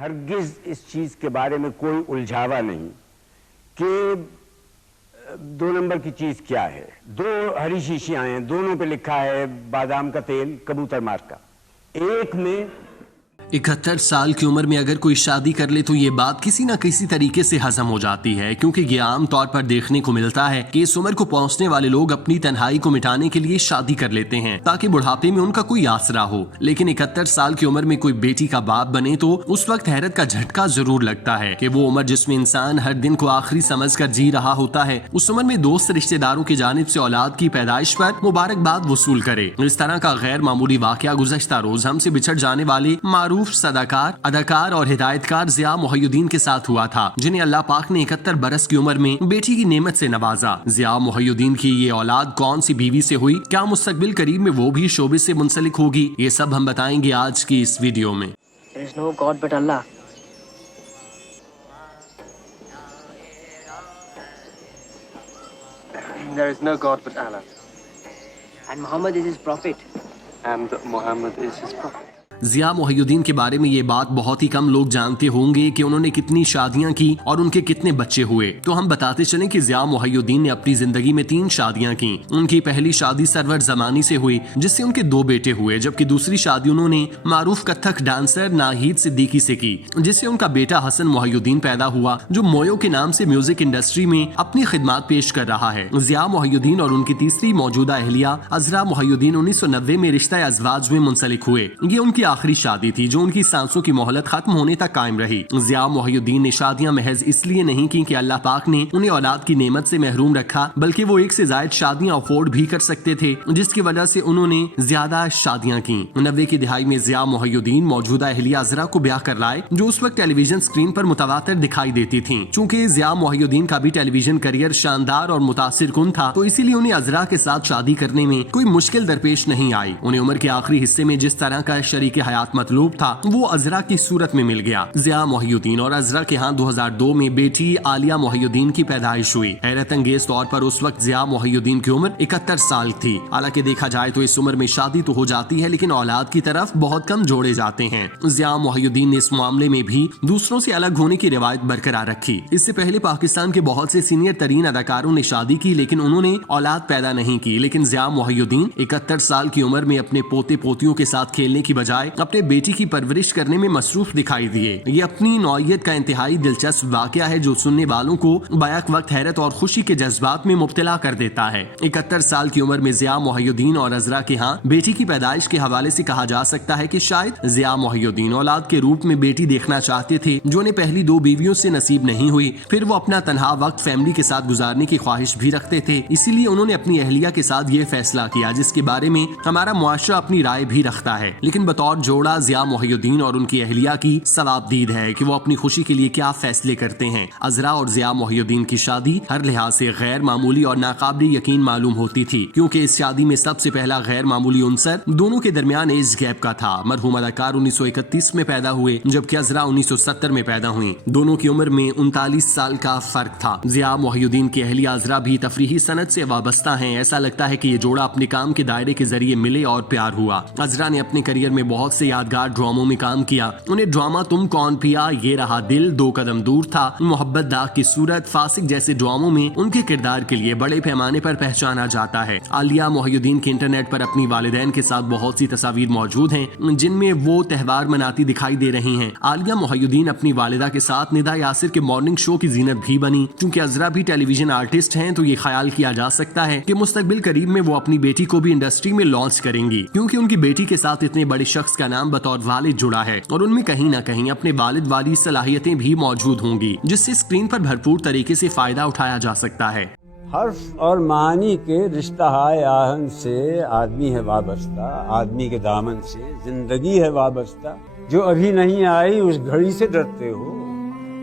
हरगिज इस चीज के बारे में कोई उलझावा नहीं कि 2 नंबर की चीज क्या है। 2 हरी शीशियां हैं, दोनों पे लिखा है बादाम का तेल कबूतर मार का। एक में 71 साल की उम्र में अगर कोई शादी कर ले तो ये बात किसी न किसी तरीके से हजम हो जाती है, क्योंकि ये आम तौर पर देखने को मिलता है कि इस उम्र को पहुंचने वाले लोग अपनी तन्हाई को मिटाने के लिए शादी कर लेते हैं ताकि बुढ़ापे में उनका कोई आसरा हो। लेकिन 71 साल की उम्र में कोई बेटी का बाप बने तो उस वक्त हैरत का झटका जरूर लगता है कि वो उम्र जिसमें इंसान हर दिन को आखिरी समझ कर जी रहा होता है, उस उम्र में दोस्त रिश्तेदारों की जानिब से औलाद की पैदाइश पर मुबारकबाद वसूल करे। इस तरह का गैर मामूली वाकया गुज़श्ता रोज हमसे बिछड़ जाने वाले मारूफ सदाकार, अदाकार और हिदायतकार ज़िया मोहिउद्दीन के साथ हुआ था, जिन्हें अल्लाह पाक ने 71 बरस की उम्र में बेटी की नेमत से नवाजा। ज़िया मोहिउद्दीन की ये औलाद कौन सी बीवी से हुई, क्या मुस्तकबिल करीब में वो भी शोबे से मुंसलिक होगी, ये सब हम बताएंगे आज की इस वीडियो में। There is no God but Allah. There is no God but Allah. And Muhammad is his prophet. And Muhammad is his prophet. Zia Mohiuddin के बारे में ये बात बहुत ही कम लोग जानते होंगे कि उन्होंने कितनी शादियां की और उनके कितने बच्चे हुए। तो हम बताते चलें कि ज़िया मोहिउद्दीन ने अपनी जिंदगी में 3 शादियां की। उनकी पहली शादी सरवर जमानी से हुई, जिससे उनके 2 बेटे हुए, जबकि दूसरी शादी उन्होंने मारूफ कथक डांसर नाहिद सिद्दीकी से की, जिससे उनका बेटा हसन मोहिउद्दीन पैदा हुआ, जो मोयो के नाम से म्यूजिक इंडस्ट्री में अपनी खिदमत पेश कर रहा है। ज़िया मोहिउद्दीन और उनकी तीसरी मौजूदा अहलिया अजरा मोहिउद्दीन 1990 में रिश्ता अज़वाज में मुंसलिक हुए। ये उनकी आखिरी शादी थी जो उनकी सांसों की मोहलत खत्म होने तक कायम रही। ज़िया मोहिउद्दीन ने शादियां महज इसलिए नहीं की कि अल्लाह पाक ने उन्हें औलाद की नेमत से महरूम रखा, बल्कि वो 1 से ज्यादा शादियां अफोर्ड भी कर सकते थे, जिसकी वजह से उन्होंने ज्यादा शादियां की। 90 की दिहाई में ज़िया मोहिउद्दीन मौजूदा अहलिया अजरा को ब्याह कर लाए, जो उस वक्त टेलीविजन स्क्रीन पर मुतवातिर दिखाई देती थी। चूंकि ज़िया मोहिउद्दीन का भी टेलीविजन करियर शानदार और मुतासिर कुन था, तो इसीलिए उन्हें अजरा के साथ शादी करने में कोई मुश्किल दरपेश नहीं आई। उन्हें उम्र के आखिरी हिस्से में जिस तरह का शरीक हयात मतलूब था वो अजरा की सूरत में मिल गया। ज़िया मोहिउद्दीन और अजरा के यहाँ 2002 में बेटी आलिया मोहिउद्दीन की पैदाइश हुई। हैरत अंगेज तौर पर उस वक्त ज़िया मोहिउद्दीन की उम्र 71 साल थी। हालांकि देखा जाए तो इस उम्र में शादी तो हो जाती है, लेकिन औलाद की तरफ बहुत कम जोड़े जाते हैं। ज़िया मोहिउद्दीन ने इस मामले में भी दूसरों से अलग होने की रिवायत बरकरार रखी। इससे पहले पाकिस्तान के बहुत से सीनियर तरीन अदाकारों ने शादी की, लेकिन उन्होंने औलाद पैदा नहीं की। लेकिन ज़िया मोहिउद्दीन 71 साल की उम्र में अपने पोते पोतियों के साथ खेलने की बजाय अपने बेटी की परवरिश करने में मसरूफ दिखाई दिए। ये अपनी नौइयत का इंतहाई दिलचस्प वाकया है, जो सुनने वालों को बैक वक्त हैरत और खुशी के जज्बात में मुब्तला कर देता है। 71 साल की उम्र में ज़िया मोहिउद्दीन और अजरा के यहाँ बेटी की पैदाइश के हवाले से कहा जा सकता है कि शायद ज़िया मोहिउद्दीन औलाद के रूप में बेटी देखना चाहते थे, जो उन्हें पहली 2 बीवियों से नसीब नहीं हुई। फिर वो अपना तनहा वक्त फैमिली के साथ गुजारने की ख्वाहिश भी रखते थे, इसीलिए उन्होंने अपनी अहलिया के साथ ये फैसला किया, जिसके बारे में हमारा मुआशरा अपनी राय भी रखता है। लेकिन बतौर जोड़ा ज़िया मोहिउद्दीन और उनकी अहलिया की सवाबदीद है कि वो अपनी खुशी के लिए क्या फैसले करते हैं। अजरा और ज़िया मोहिउद्दीन की शादी हर लिहाज से गैर मामूली और नाकाबिल यकीन मालूम होती थी, क्योंकि इस शादी में सबसे पहला गैर मामूली उनसर दोनों के दरमियान एज गैप का था। मरहूम अदाकार 1931 में पैदा हुए, जबकि अजरा 1970 में पैदा हुई। दोनों की उम्र में 39 साल का फर्क था। ज़िया मोहिउद्दीन की अहलिया अजरा भी तफरीही सनत से वाबस्ता है। ऐसा लगता है कि ये जोड़ा अपने काम के दायरे के जरिए मिले और प्यार हुआ। अजरा ने अपने करियर में बहुत से यादगार ड्रामों में काम किया। उन्हें ड्रामा तुम कौन पिया, ये रहा दिल, 2 कदम दूर था, मोहब्बत दाग की सूरत, फासिक जैसे ड्रामों में उनके किरदार के लिए बड़े पैमाने पर पहचाना जाता है। आलिया मोहिउद्दीन के इंटरनेट पर अपनी वालिदैन के साथ बहुत सी तस्वीर मौजूद हैं, जिनमें वो त्यौहार मनाती दिखाई दे रही हैं। आलिया मोहिउद्दीन अपनी वालिदा के साथ निदा यासिर के मॉर्निंग शो की जीनत भी बनी। चूंकि अजरा भी टेलीविजन आर्टिस्ट हैं, तो ये ख्याल किया जा सकता है कि मुस्तकबिल करीब में वो अपनी बेटी को भी इंडस्ट्री में लॉन्च करेंगी, क्योंकि उनकी बेटी के साथ इतने बड़े शख्स का नाम बतौर वालिद जुड़ा है और उनमें कहीं न कहीं अपने वालिद वाली सलाहियतें भी मौजूद होंगी, जिससे स्क्रीन पर भरपूर तरीके से फायदा उठाया जा सकता है। हर्फ और मानी के रिश्ता है आहन से, आदमी है वाबस्ता, आदमी के दामन से जिंदगी है वाबस्ता। जो अभी नहीं आई उस घड़ी से डरते हो,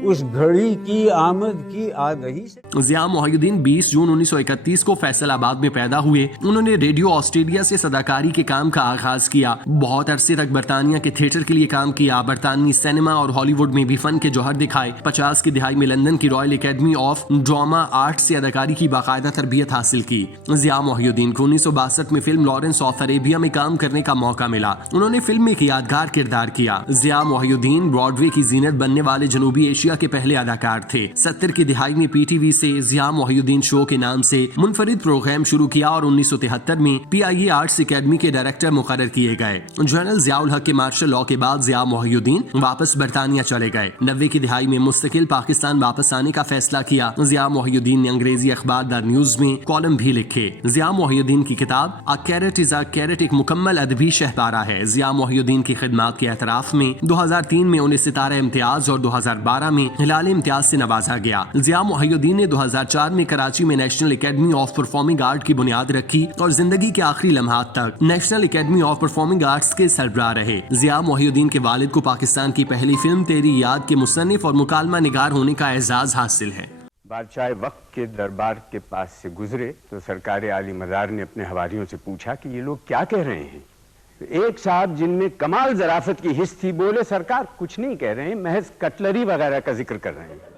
उस घड़ी की आमद की आ गई। ज़िया मोहिउद्दीन 20 जून 1931 को फैसलाबाद में पैदा हुए। उन्होंने रेडियो ऑस्ट्रेलिया से सदाकारी के काम का आगाज किया। बहुत अरसे तक बरतानिया के थिएटर के लिए काम किया। बरतानवी सिनेमा और हॉलीवुड में भी फन के जौहर दिखाए। 50 की दिहाई में लंदन की royal academy of drama art से अदाकारी की बाकायदा तरबियत हासिल की। ज़िया मोहिउद्दीन को 1962 में फिल्म लॉरेंस ऑफ अरेबिया में काम करने का मौका मिला। उन्होंने फिल्म में एक यादगार किरदार किया। ज़िया मोहिउद्दीन ब्रॉडवे की जीनत बनने वाले जनूबी एशिया के पहले अदाकार थे। 70 की दिहाई में पीटीवी से ज़िया मोहिउद्दीन शो के नाम से मुनफरिद प्रोग्राम शुरू किया और 1973 में PIA आर्ट्स एकेडमी के डायरेक्टर मुकर्रर किए गए। जनरल ज़ियाउल हक के मार्शल लॉ के बाद ज़िया मोहिउद्दीन वापस बरतानिया चले गए। 90 की दिहाई में मुस्तकिल पाकिस्तान वापस आने का फैसला किया। ज़िया मोहिउद्दीन ने अंग्रेजी अखबार द न्यूज में कॉलम भी लिखे। ज़िया मोहिउद्दीन की किताब अ कैरेट इज अ कैरेट एक मुकम्मल अदबी शहपारा है। ज़िया मोहिउद्दीन की खिदमात के एतराफ में 2003 में उन्हें सितारा इम्तियाज और 2012 में हिलाल इम्तियाज से नवाजा गया। ज़िया मोहिउद्दीन ने 2004 में कराची में national academy of performing art की बुनियाद रखी और जिंदगी के आखिरी लम्हात तक national academy of performing arts के सरबराह रहे। ज़िया मोहिउद्दीन के वालिद को पाकिस्तान की पहली फिल्म तेरी याद के मुसन्निफ और मुकालमा निगार होने का एजाज हासिल है। बादशाह वक्त के दरबार के पास से गुजरे तो सरकार आली मदार ने अपने हवारियों से पूछा कि ये लोग क्या कह रहे हैं। एक साहब जिनमें कमाल ज़राफत की हिस्स थी बोले, सरकार कुछ नहीं कह रहे हैं, महज कटलरी वगैरह का जिक्र कर रहे हैं।